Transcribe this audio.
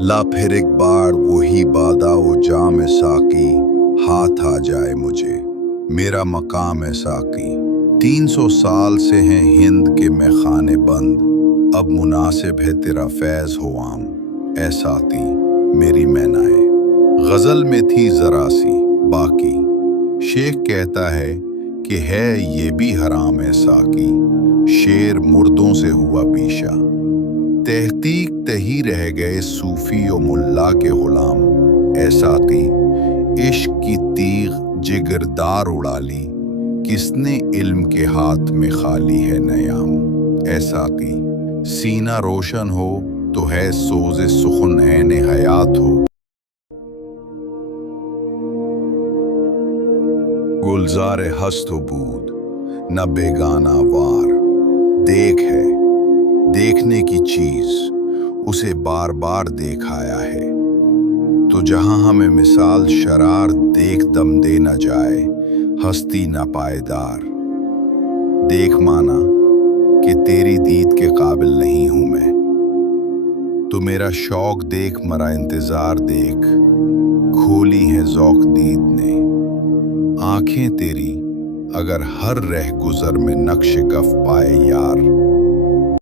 لا پھر ایک بار وہی بادا و جام ساقی، ہاتھ آ جائے مجھے میرا مقام ہے ساقی۔ 300 سال سے ہیں ہند کے میخانے بند، اب مناسب ہے تیرا فیض ہو عام اے ساقی میری مینائے۔ غزل میں تھی ذرا سی باقی، شیخ کہتا ہے کہ ہے یہ بھی حرام ہے ساقی، شیر مردوں سے ہوا پیشہ۔ تحقیق تہی رہ گئے صوفی و ملا کے غلام، اے ساقی عشق کی تیغ جگردار اڑا لی، کس نے علم کے ہاتھ میں خالی ہے نیام۔ اے ساقی سینہ روشن ہو تو ہے سوز سخن عین حیات ہو۔ گلزار ہست و بود نہ بیگانہ وار، دیکھ ہے دیکھنے کی چیز اسے بار بار دیکھ آیا ہے، تو جہاں ہمیں مثال شرار دیکھ دم دے نہ جائے ہستی نہ پائیدار۔ دیکھ مانا کہ تیری دید کے قابل نہیں ہوں میں، تو میرا شوق دیکھ مرا انتظار دیکھ، کھولی ہے ذوق دید نے آنکھیں تیری، اگر ہر رہ گزر میں نقش کف پائے یار۔